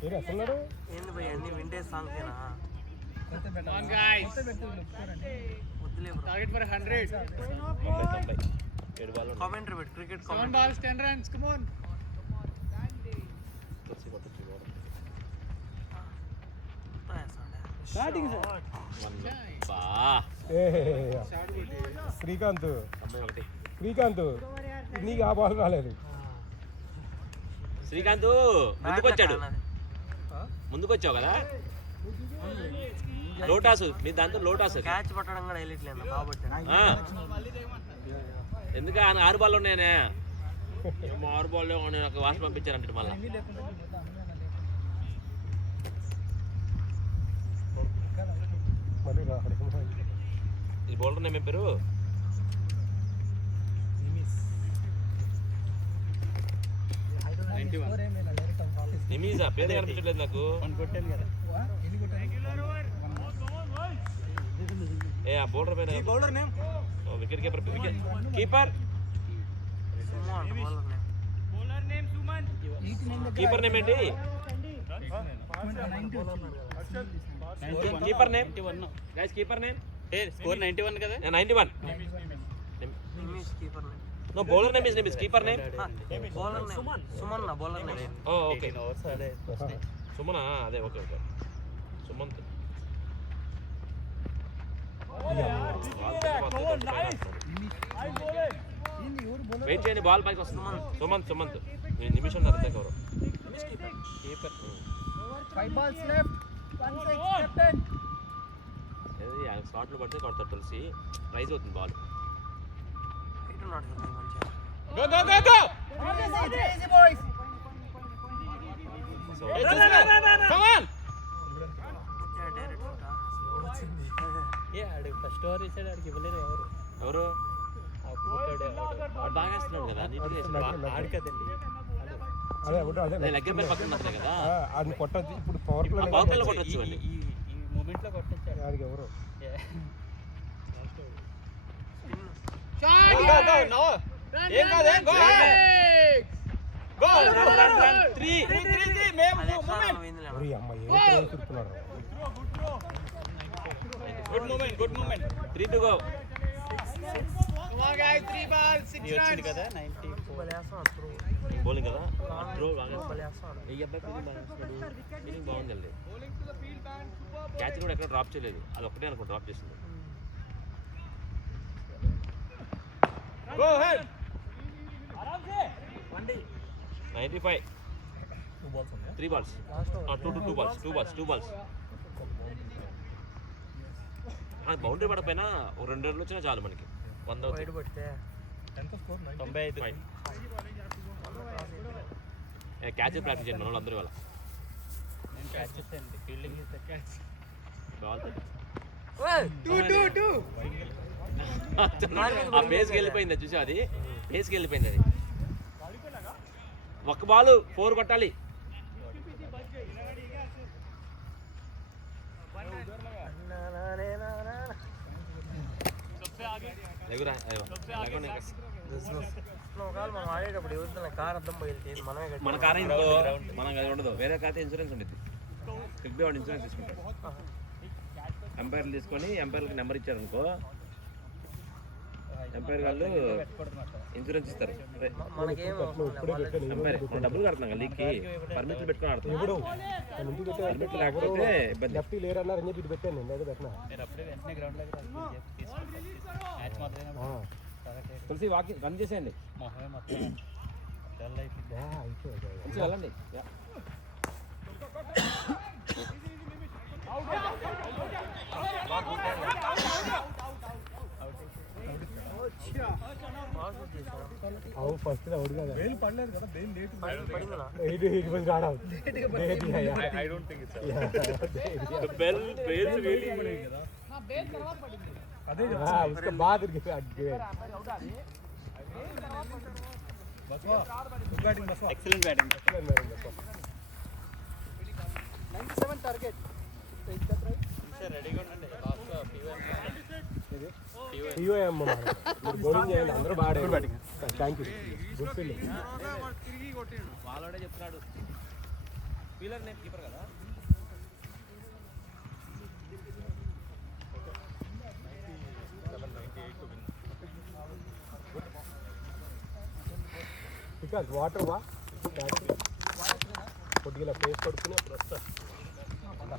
మీరు ఎక్కడున్నారు? ఏంది భయ్యా అన్ని వింటేజ్ సాంగ్స్ ఏనా? వద్దులే బ్రో. 90 7 బాల్ కామెంటరీ పెట్టు క్రికెట్ కామెంటరీ. శ్రీకాంత్ 91. శ్రీకాంత్ నీకు ఆ బాల్ రాలేదు. శ్రీకాంత్ ముందుకొచ్చాడు. ముందుకొచ్చావు కదా లోటాసు మీ దాంతో లోటాసు. క్యాచ్ పట్టడం కూడా హైలైట్ లేదు కాబట్టి. ఎందుకు 6 బాల్ ఉన్నాయనే 6 బాల్ నాకు వాష్ పంపించారంటే మళ్ళీ. మళ్ళీ రాడు. ఈ బౌలర్ నేమ్ ఏం పేరు? నిమీజా పేరు కనిపించట్లేదు నాకు. ఏ ఆ బౌలర్ పేరు wicket keeper keeper keeper name ఏంటి? Keeper name guys keeper name score 91 కదా. 91. No bowler name is keeper name. Bowler name Suman na bowler name. Oh okay. Sumana ade okay. Sumanth. Wait చేయండి, ball పైకి వస్తుంది. సుమంత్ నిమిషం అర్థం ఎవరు keeper. 5 balls left. 1 6 captain. స్పాట్లో పడితే కొడతారు తెలిసి రైజ్ అవుతుంది బాల్. ఇటు ఉన్నాడు కదా మంచిగా. Easy boys. డైరెక్ట్ షాటా? ఆడు ఫస్ట్ ఓవర్ వేసాడు, ఆడికి ఇవ్వలేరు ఎవరు కొట్టాడు. వాడు బాగా వేస్తున్నాడు కదా, నీట్గా వేస్తున్నాడు. ఆడు కదండి. అదే ఒకటి అదే నేను లెగ్గర్ మీద పక్కన ఉన్నది కదా, ఆడిని కొట్టచ్చు. ఇప్పుడు పవర్ ప్లే పవర్ ప్లేలో కొట్టచ్చు అండి. ఈ మూమెంట్లో కొట్టచ్చాడు. ఆడికి ఎవరు ఏం కాదు, గో అదే సార్ పోయిందిలే. ఎవరు ఈ అమ్మాయి తిరుగుతున్నారు. Good moment 3 to go. వచ్చింది కదా 94. భలే వేస్తున్నాడు త్రో. బౌలింగ్ కదా, త్రో బాగా భలే వేస్తున్నాడు. ఈ అబ్బాయి ఫీలింగ్ బాగా వేస్తున్నాడు. ఫీలింగ్ బాగుందండి. క్యాచ్ కూడా ఎక్కడ డ్రాప్ చేయలేదు, అది ఒక్కటే అనుకో డ్రాప్ చేసింది. Go head. 95. 2 balls ఉన్నాయి. 3 balls. Last over. 2 balls. Boundary పడపోయినా ఒక 2 రన్లు వచ్చినా చాలు మనకి. 100 అవుతుంది. వైడ్ పడితే ఎంత స్కోర్? 95. క్యాచ్ ప్రాక్టీస్ చేయండి మన అందరూ వాళ్ళ నేను క్యాచ్ చేశాను. ఫీల్డింగ్ చేస్తే క్యాచ్. బాల్ 2 ఆ బేస్కి వెళ్ళిపోయింది చూసా, అది బేస్కి వెళ్ళిపోయింది. అది ఒక్క బాల్ 4 కొట్టాలి. ఎగురా ఒకవేళ మనం ఆడేటప్పుడు ఎవరితో కార్ అర్థం పోయి మనమే కట్టి మన కార్ ఇంకో మనకు అది ఉండదు, వేరే కార్ ఇన్సూరెన్స్ ఉండేది. క్రిక్బీ వాడు ఇన్సూరెన్స్ తీసుకుంటాడు. ఎంపైర్లు తీసుకొని ఎంపైర్లకు నెంబర్ ఇచ్చారనుకో, ఎంపైర్ వాళ్ళు ఇన్సూరెన్స్ ఇస్తారు. మనకేం ఎంపైర్ మనం డబ్బులు కడుతున్నాం లీగ్కి, పర్మిట్లు పెట్టుకొని ఆడుతున్నాం. ఇప్పుడు నేను ఇంటికి పెట్టే పర్మిట్లు లేకపోతే ఇబ్బంది. లెఫ్ట్ లేరు అన్నారని చెప్పి ఇటు పెట్టాను. నేను అయితే పెట్టినా. నేను అప్పుడే వెంటనే గ్రౌండ్లోకి మ్యాచ్ మాత్రమే తెలిసి వాకింగ్ రన్ చేసేయండి, మొహమే మొత్తం డల్ అయిపోయింది. తెలిసి వెళ్ళండి. అవు ఫస్ట్ అవుట్ కదా. బెయిల్ పడలేదు కదా, బెయిల్ లేట్ పడిందా? ఎయిట్ మంది రావడం. ఐ డోంట్ థింక్ ఇట్స్ కదా. అదే उसका बाद Baswa good batting Baswa. Excellent batting. 97 target. రెడీగా ఉండండి. POM బౌలింగ్ చేయండి, అందరూ బాగా batting. Thank you, good fielding. వాళ్ళోడే చెప్తున్నాడు ఫీలర్ నేను కీపర్ కదా. వాటర్ వా కొద్దిగా ఫేస్ పడుకుని అప్పుడు వస్తా.